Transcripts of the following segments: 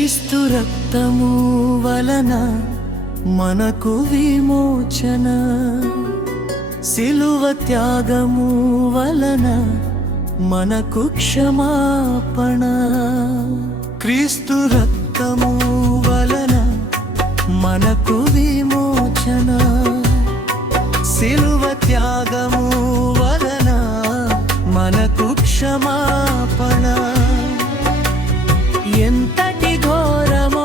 క్రీస్తు రక్తము వలన మనకు విమోచన, సిలువ త్యాగము వలన మనకు క్షమాపణ. క్రీస్తు రక్తము వలన మనకు విమోచన, సిలువ త్యాగము వలన మనకు క్షమాపణ. ఎంతటి ఘోరమో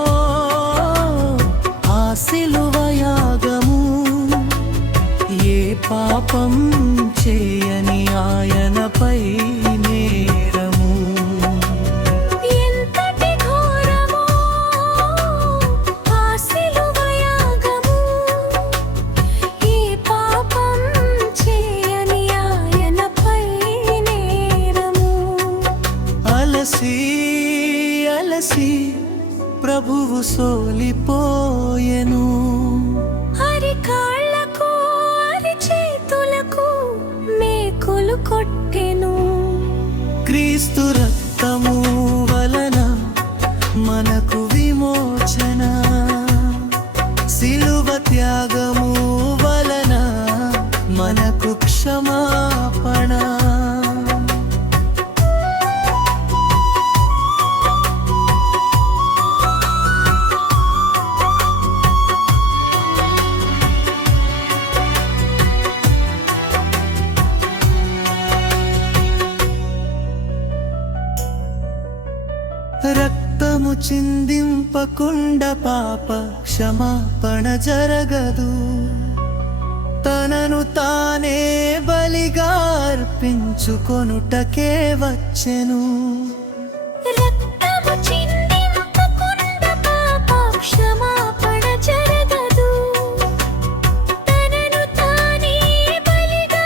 ఆ సిలువ యాగము, ఏ పాపం చేయని ఆయనపై నేరము. ఎంతటి ఘోరమో ఆ సిలువ యాగము, ఏ పాపం చేయని ఆయనపై నేరము. అలసి అలసి ప్రభువు సోలిపోయెను, అరికాళ్లకు అరిచేతులకు మేకులు కొట్టెను. క్రీస్తు రక్తము వలన మనకు విమోచన, సిలువ త్యాగము వలన మనకు క్షమాపణ. రక్తము చిందింపకుండా పాప క్షమాపణ జరగదు. తనను తానే బలిగా అర్పించుకొనుటకే వచ్చెను. రక్తము చిందింపకుండా పాప క్షమాపణ జరగదు. తనను తానే బలిగా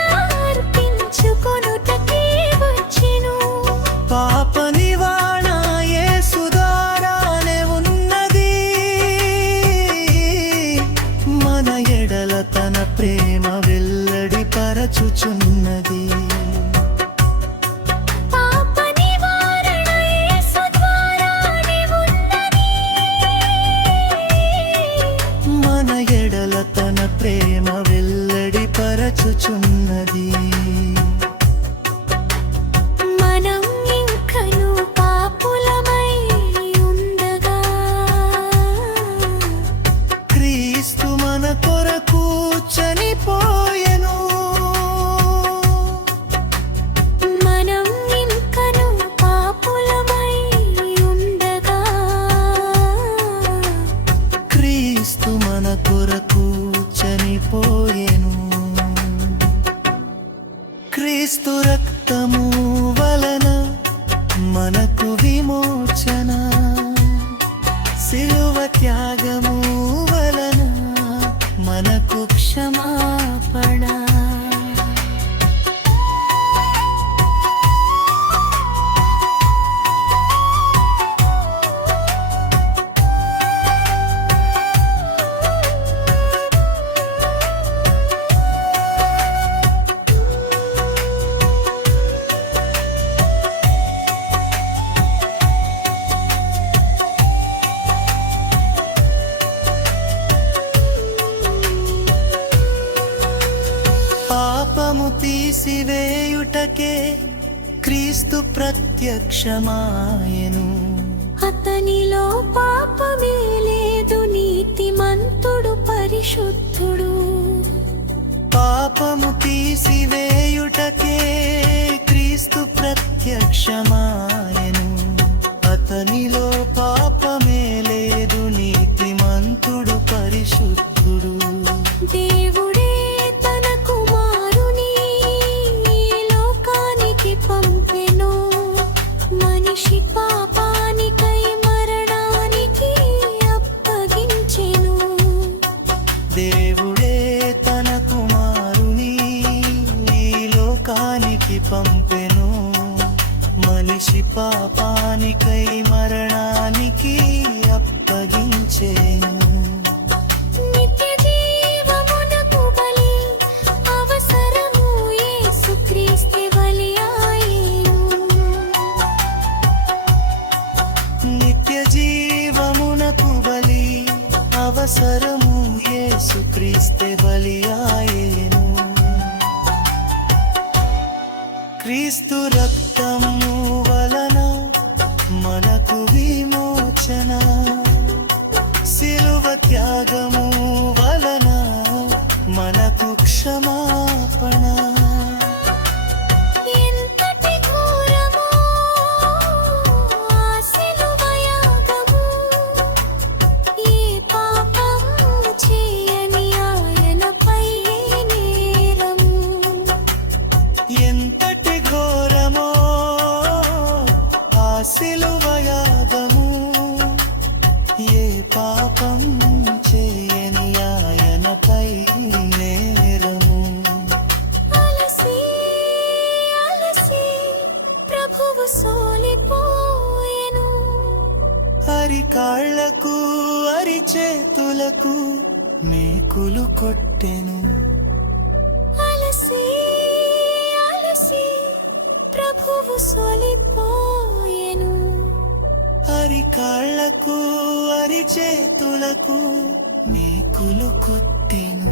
అర్పించుకొనుటకే వచ్చెను. పాప నివారణ యేసు ద్వారానే ఉన్నది, మన ఎడల తన ప్రేమ వెల్లడి పరచుచున్నది. పాప నివారణ యేసు ద్వారానే ఉన్నది, మన ఎడల తన ప్రేమ వెల్లడి పరచుచున్నది. మనం ఇంకను పాపులమై ఉండగా క్రీస్తు మన కొరకు చనిపోయెను. మనం ఇంకను పాపులమై ఉండగా క్రీస్తు మన కొరకు చనిపోయెను. క్రీస్తు రక్తము వలన మనకు విమోచన, సిలువ త్యాగము వలన మనకు క్షమాపణ. పాపము తీసివేయుటకే క్రీస్తు ప్రత్యక్షమాయెను. అతనిలో పాపమే లేదు, నీతిమంతుడు పరిశుద్ధుడు. పాపము తీసివేయుటకే క్రీస్తు ప్రత్యక్షమాయెను. అతనిలో పాపమే లేదు, నీతిమంతుడు పరిశుద్ధుడు. దేవుడే తన కుమారుని ఈ లోకానికి పంపెను, మనిషి పాపానికై మరణానికి అప్పగించెను. దేవుడే తన కుమారుని ఈ లోకానికి పంపెను, మనిషి పాపానికై మరణానికి అప్పగించెను. నిత్య జీవమునకు బలి అవసరము, యేసుక్రీస్తే బలి ఆయెను. నిత్య జీవ అవసరము యేసుక్రీస్తే బలియాయేను క్రీస్తు రక్తము వలన మనకు విమోచన సిలువ త్యాగము వలన మనకు క్షమాపణ ఎంతటి ఘోరమో ఆ శిలువ యాగము, ఏ పాపము చేయని ఆయనపై నేరము. ఎంతటి ఘోరమో ఆ సిలువ యాగము, ఏ పాపం చేయని ఆయనపై నేరము అలసి అలసి ప్రభువు సోలిపోయెను. అరికాళ్లకు అరిచేతులకు మేకులు కొట్టెను అలసి అలసి ప్రభువు సోలిపోయెను. అరికాళ్లకు అరిచేతులకు మేకులు కొట్టెను